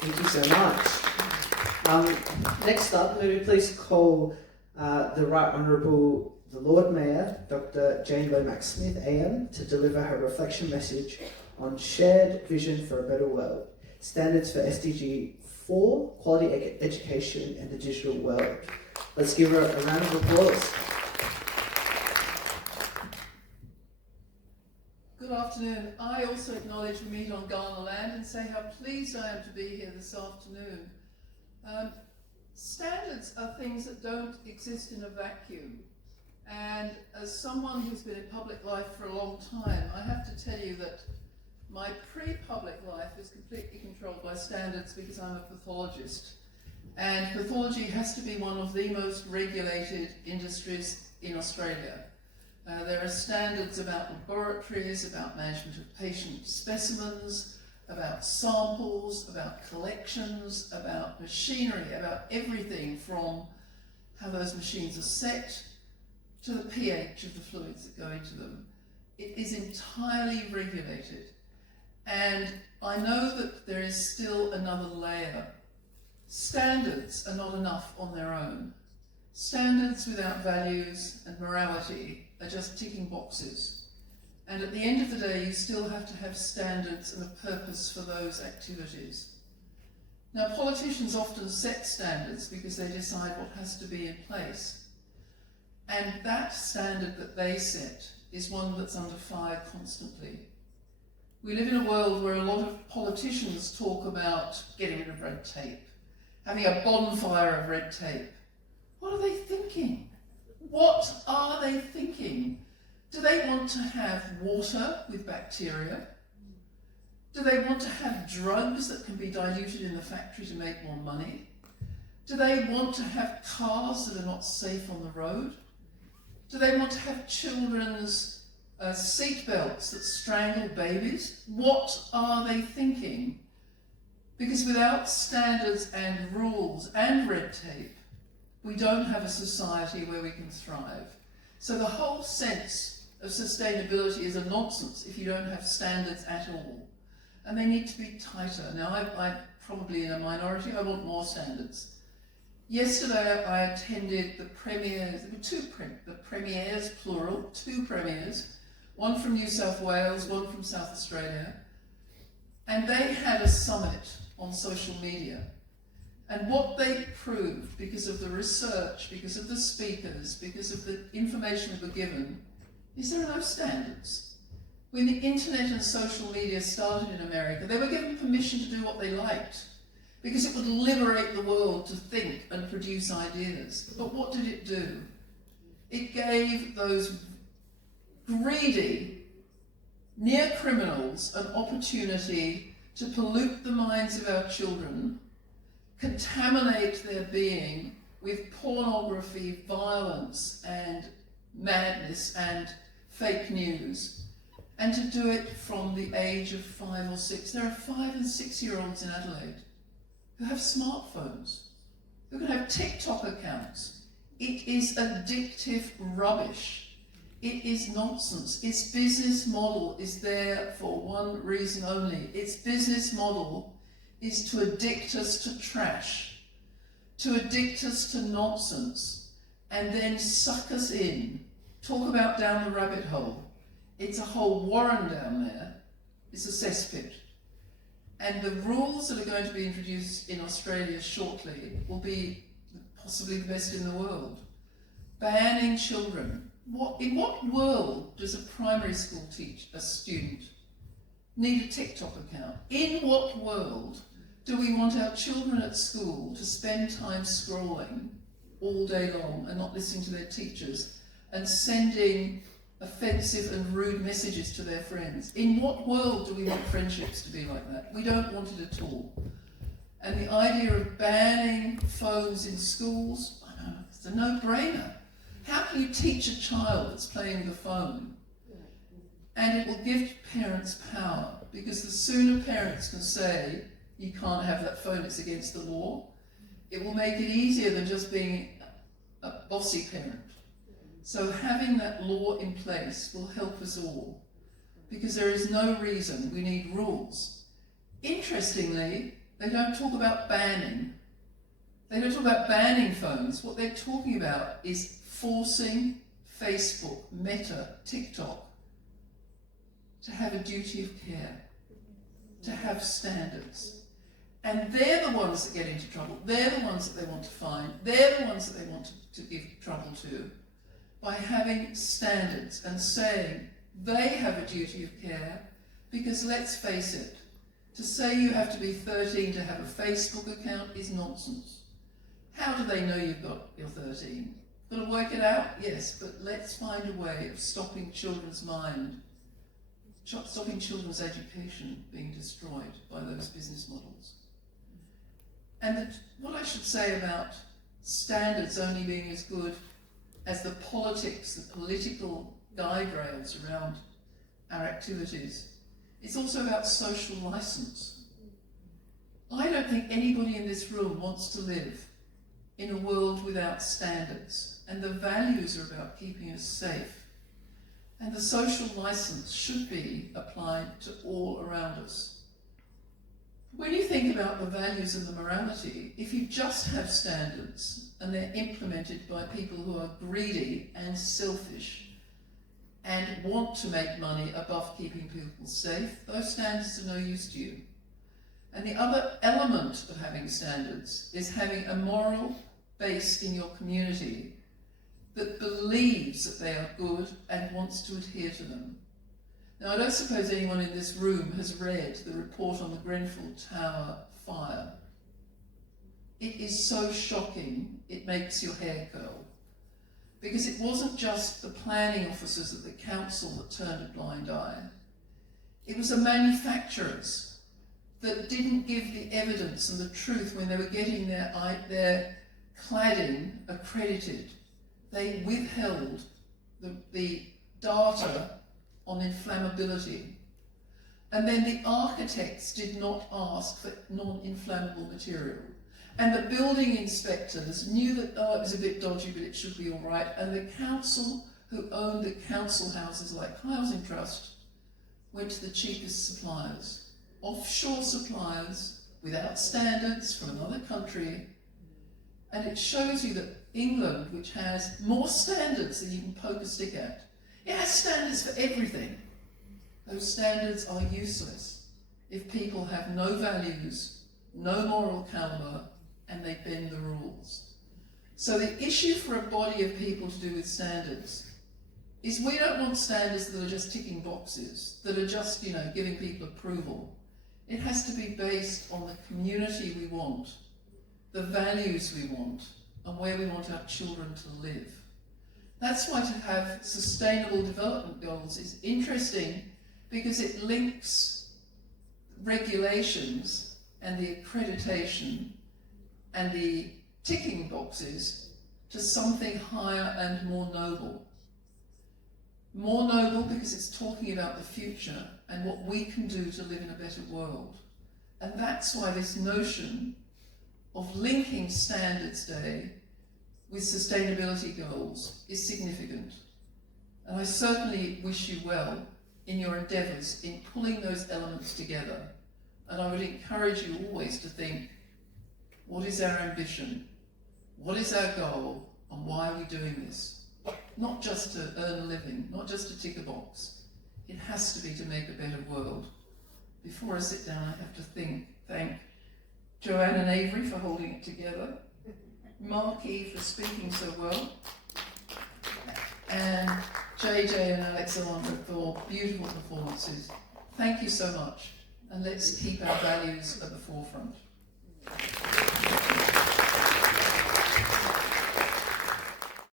Thank you so much. Next up, may we please call the Right Honourable the Lord Mayor, Dr. Jane Lomax Smith AM, to deliver her reflection message on shared vision for a better world, standards for SDG 4, quality education in the digital world. Let's give her a round of applause. Good afternoon. I also acknowledge we meet on Kaurna land and say how pleased I am to be here this afternoon. Standards are things that don't exist in a vacuum. And as someone who's been in public life for a long time, I have to tell you that my pre-public life is completely controlled by standards because I'm a pathologist. And pathology has to be one of the most regulated industries in Australia. There are standards about laboratories, about management of patient specimens, about samples, about collections, about machinery, about everything from how those machines are set to the pH of the fluids that go into them. It is entirely regulated. And I know that there is still another layer. Standards are not enough on their own. Standards without values and morality are just ticking boxes. And at the end of the day, you still have to have standards and a purpose for those activities. Now, politicians often set standards because they decide what has to be in place. And that standard that they set is one that's under fire constantly. We live in a world where a lot of politicians talk about getting rid of red tape, having a bonfire of red tape. What are they thinking? What are they thinking? Do they want to have water with bacteria? Do they want to have drugs that can be diluted in the factory to make more money? Do they want to have cars that are not safe on the road? Do they want to have children's seat belts that strangle babies? What are they thinking? Because without standards and rules and red tape, we don't have a society where we can thrive. So the whole sense of sustainability is a nonsense if you don't have standards at all. And they need to be tighter. Now, I'm probably in a minority. I want more standards. Yesterday, I attended the premiers, there were the premiers, plural, two premiers, one from New South Wales, one from South Australia, and they had a summit on social media. And what they proved, because of the research, because of the speakers, because of the information that were given, is there are no standards. When the internet and social media started in America, they were given permission to do what they liked, because it would liberate the world to think and produce ideas. But what did it do? It gave those greedy near criminals an opportunity to pollute the minds of our children, contaminate their being with pornography, violence and madness and fake news, and to do it from the age of 5 or 6. There are 5 and 6-year-olds in Adelaide who have smartphones, who can have TikTok accounts. It is addictive rubbish. It is nonsense. Its business model is there for one reason only. Its business model is to addict us to trash, to addict us to nonsense, and then suck us in. Talk about down the rabbit hole. It's a whole warren down there. It's a cesspit. And the rules that are going to be introduced in Australia shortly will be possibly the best in the world. Banning children. In what world does a primary school student need a TikTok account? In what world do we want our children at school to spend time scrolling all day long and not listening to their teachers and sending offensive and rude messages to their friends? In what world do we want friendships to be like that? We don't want it at all. And the idea of banning phones in schools, I know, it's a no-brainer. How can you teach a child that's playing the phone? And it will give parents power, because the sooner parents can say, you can't have that phone, it's against the law, it will make it easier than just being a bossy parent. So having that law in place will help us all, because there is no reason we need rules. Interestingly, They don't talk about banning. They don't talk about banning phones. What they're talking about is forcing Facebook, Meta, TikTok to have a duty of care, to have standards. And they're the ones that get into trouble. They're the ones that they want to fine. They're the ones that they want to give trouble to by having standards and saying they have a duty of care, because let's face it, to say you have to be 13 to have a Facebook account is nonsense. How do they know you're 13? Got to work it out? Yes, but let's find a way of stopping children's mind, stopping children's education being destroyed by those business models. And what I should say about standards only being as good as the politics, the political guide rails around our activities, it's also about social license. I don't think anybody in this room wants to live in a world without standards, and the values are about keeping us safe. And the social license should be applied to all around us. When you think about the values and the morality, if you just have standards and they're implemented by people who are greedy and selfish and want to make money above keeping people safe, those standards are no use to you. And the other element of having standards is having a moral base in your community that believes that they are good and wants to adhere to them. Now, I don't suppose anyone in this room has read the report on the Grenfell Tower fire. It is so shocking, it makes your hair curl. Because it wasn't just the planning officers at the council that turned a blind eye. It was the manufacturers that didn't give the evidence and the truth when they were getting their cladding accredited. They withheld the data on inflammability. And then the architects did not ask for non-inflammable material. And the building inspectors knew that, it was a bit dodgy, but it should be all right. And the council, who owned the council houses like Housing Trust, went to the cheapest suppliers. Offshore suppliers, without standards, from another country. And it shows you that England, which has more standards than you can poke a stick at, it has standards for everything. Those standards are useless if people have no values, no moral calibre, and they bend the rules. So the issue for a body of people to do with standards is we don't want standards that are just ticking boxes, that are just, giving people approval. It has to be based on the community we want, the values we want, and where we want our children to live. That's why to have sustainable development goals is interesting, because it links regulations and the accreditation and the ticking boxes to something higher and more noble. More noble because it's talking about the future and what we can do to live in a better world. And that's why this notion of linking Standards Day with sustainability goals is significant. And I certainly wish you well in your endeavours in pulling those elements together. And I would encourage you always to think, what is our ambition? What is our goal? And why are we doing this? Not just to earn a living, not just to tick a box. It has to be to make a better world. Before I sit down, I have to thank Joanne and Avery for holding it together, Marquis for speaking so well, and JJ and Alexandra for beautiful performances. Thank you so much, and let's keep our values at the forefront.